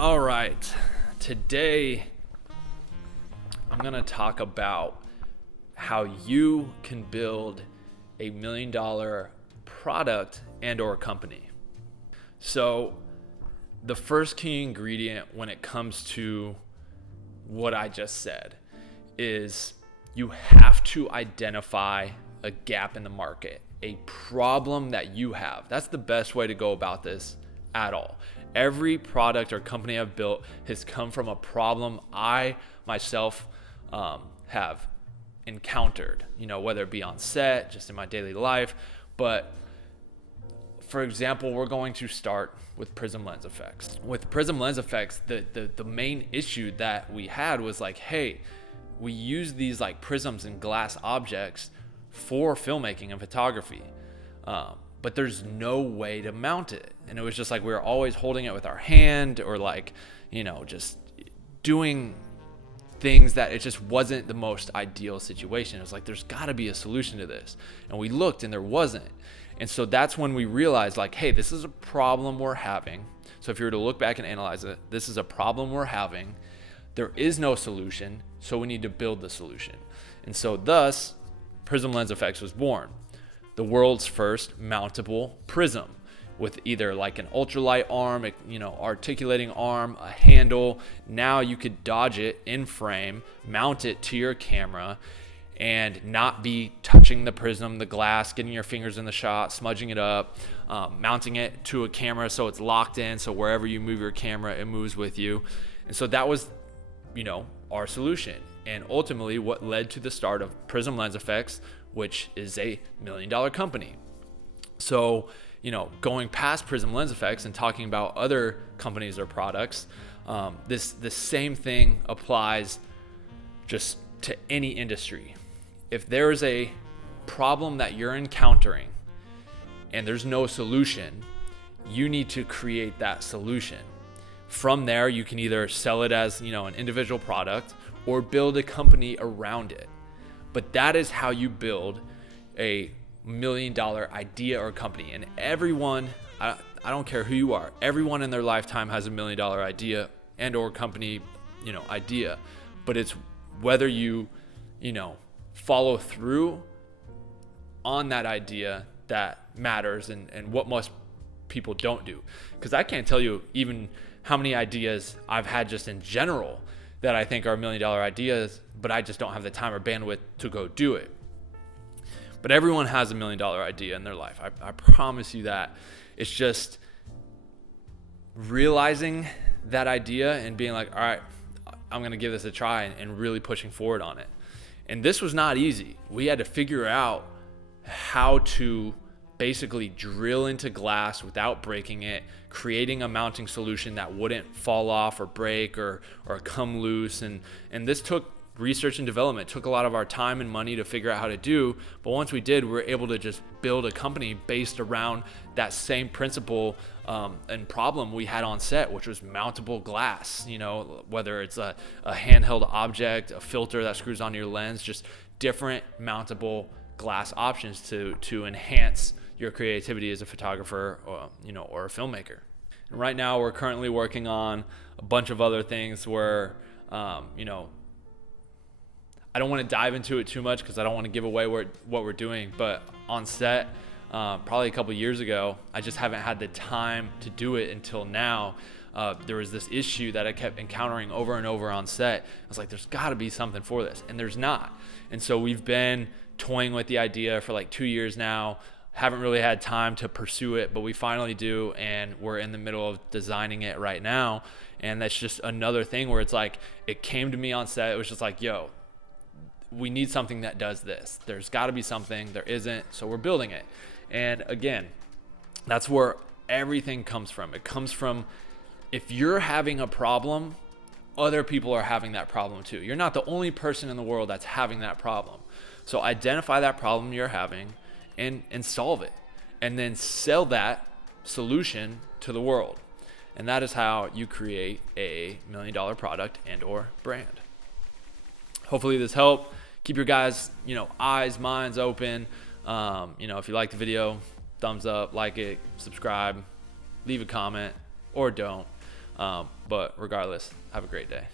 All right, today I'm gonna talk about how you can build a $1 million product and or company. So the first key ingredient when it comes to what I just said is you have to identify a gap in the market, a problem that you have. That's the best way to go about this at all. Every product or company I've built has come from a problem I myself have encountered, whether it be on set, just in my daily life. But for example, we're going to start with prism lens effects. With prism lens effects, the main issue that we had was like, hey, we use these like prisms and glass objects for filmmaking and photography. But there's no way to mount it. And it was just like we were always holding it with our hand or like, just doing things that it just wasn't the most ideal situation. It was like, there's got to be a solution to this. And we looked and there wasn't. And so that's when we realized like, hey, this is a problem we're having. So if you were to look back and analyze it, this is a problem we're having. There is no solution. So we need to build the solution. And so thus, Prism Lens Effects was born. The world's first mountable prism with either like an ultralight arm, articulating arm, a handle. Now you could dodge it in frame, mount it to your camera, and not be touching the prism, the glass, getting your fingers in the shot, smudging it up, mounting it to a camera so it's locked in, so wherever you move your camera, it moves with you. And so that was, our solution. And ultimately what led to the start of Prism Lens Effects, which is a $1 million company. So, going past Prism Lens Effects and talking about other companies or products, the same thing applies just to any industry. If there's a problem that you're encountering and there's no solution, you need to create that solution. From there, you can either sell it as, an individual product or build a company around it. But that is how you build a $1 million idea or company. And everyone, I don't care who you are, everyone in their lifetime has a $1 million idea and or company, idea. But it's whether you, follow through on that idea that matters and what most people don't do. Because I can't tell you even how many ideas I've had just in general that I think are $1 million ideas, but I just don't have the time or bandwidth to go do it. But everyone has a $1 million idea in their life. I promise you that. It's just realizing that idea and being like, all right, I'm going to give this a try and really pushing forward on it. And this was not easy. We had to figure out how to basically drill into glass without breaking it, creating a mounting solution that wouldn't fall off or break or come loose. And this took research and development. It took a lot of our time and money to figure out how to do. But once we did, we were able to just build a company based around that same principle and problem we had on set, which was mountable glass, whether it's a handheld object, a filter that screws onto your lens, just different mountable glass options to enhance your creativity as a photographer or a filmmaker. And right now we're currently working on a bunch of other things where I don't want to dive into it too much because I don't want to give away what we're doing, but on set probably a couple years ago, I just haven't had the time to do it until now. There was this issue that I kept encountering over and over on set. I was like, there's got to be something for this, and there's not. And so we've been toying with the idea for like 2 years now. Haven't really had time to pursue it, but we finally do, and we're in the middle of designing it right now. And that's just another thing where it's like, it came to me on set. It was just like, yo, we need something that does this. There's got to be something. There isn't, so we're building it. And again, that's where everything comes from. It comes from, if you're having a problem, other people are having that problem too. You're not the only person in the world that's having that problem. So identify that problem you're having and solve it, and then sell that solution to the world. And that is how you create a $1 million product and or brand. Hopefully this helped. Keep your guys, eyes, minds open. If you like the video, thumbs up, like it, subscribe, leave a comment, or don't. But regardless, have a great day.